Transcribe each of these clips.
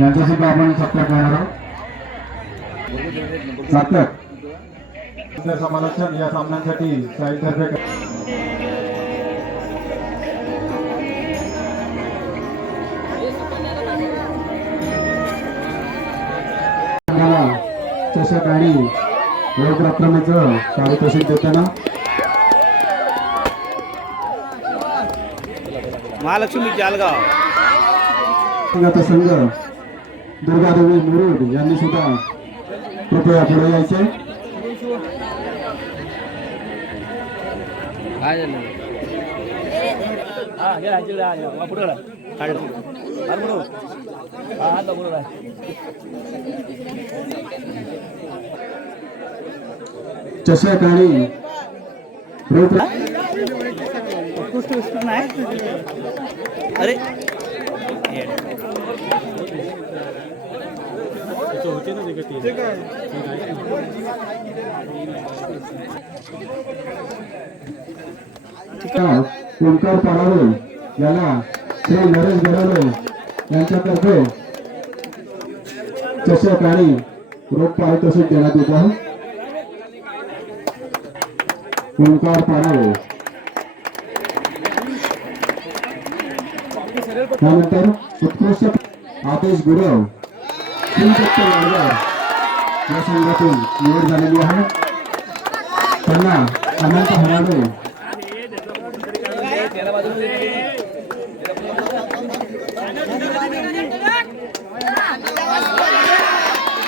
यांचा सुद्धा आपण सत्कार करणार आहोत? समालोचन या सामन्यांसाठी संघाला चषक आणि रोग रक्कमेचं पारितोषिक देताना. महालक्ष्मी जालगाव. संघ. दुर्गादेवी मुरुड यांनी सुद्धा कृपया पुढे यायचे काय झालं हा गेला गेला गेला पुढे गेला काढलं अरे पुढं हा आता पुढं चषक आणि रोग होते ना कुलकर पारावे याला श्री नरेश गडावे यांच्यातर्फे चषक आणि रोख पारितोषिक देण्यात येत आहे कुलकार पारावे त्यानंतर उत्कृष्ट आदेश गुरव या संघातून निवड झालेली आहे त्यांना अनंत हराडे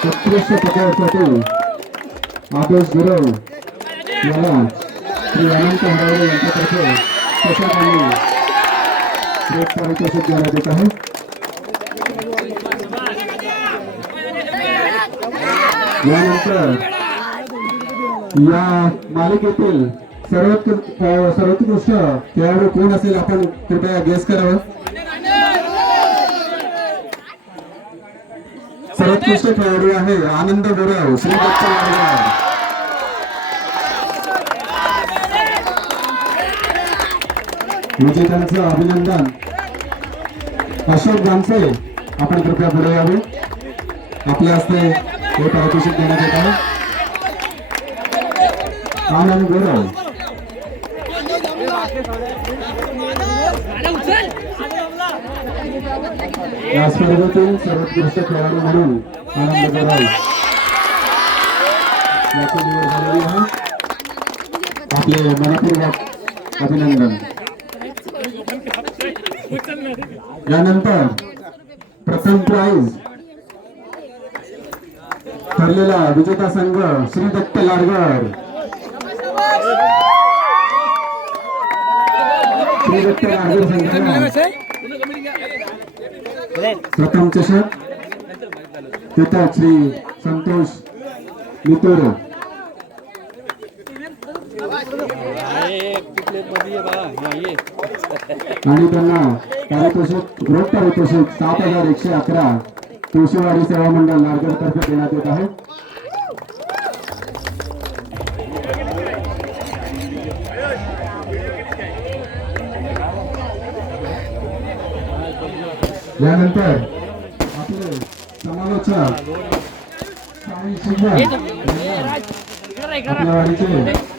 उत्कृष्ट पदासाठी आदेश गुरव याला श्री अनंत हराडे यांच्यातर्फे प्रसाद एक पारितोषिक देण्यात येत आहे यानंतर या मालिकेतील सर्वोत्कृष्ट खेळाडू कोण असेल आपण कृपया गेस करावं. सर्वोत्कृष्ट खेळाडू आहे आनंद गुरव श्री दत्त विजेत्यांचं अभिनंदन अशोक गांसे आपण कृपया पुढे यावे आपल्या हस्ते हे पारितोषिक देण्यात येत आहे आनंद गुरव या स्पर्धेतील सर्वोत्कृष्ट खेळाडू म्हणून आनंद गुरव याची निवड झालेली आहे आपले मनपूर्वक अभिनंदन यानंतर प्रथम ठरलेला विजेता संघ श्री दत्त लाडगड श्री दत्त प्रथम चषक. श्री संतोष नितोर आणि त्यांना पारितोषिक रोख पारितोषिक सात हज़ार एकशे अकरा तुळशीवाडी सेवा मंडळ नारगड तर्फे देण्यात येत आहे. यानंतर आपले समालोचक साई शिंदे आपल्या वाडीचे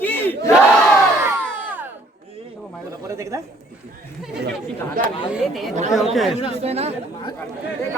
কি? ওকে ওকে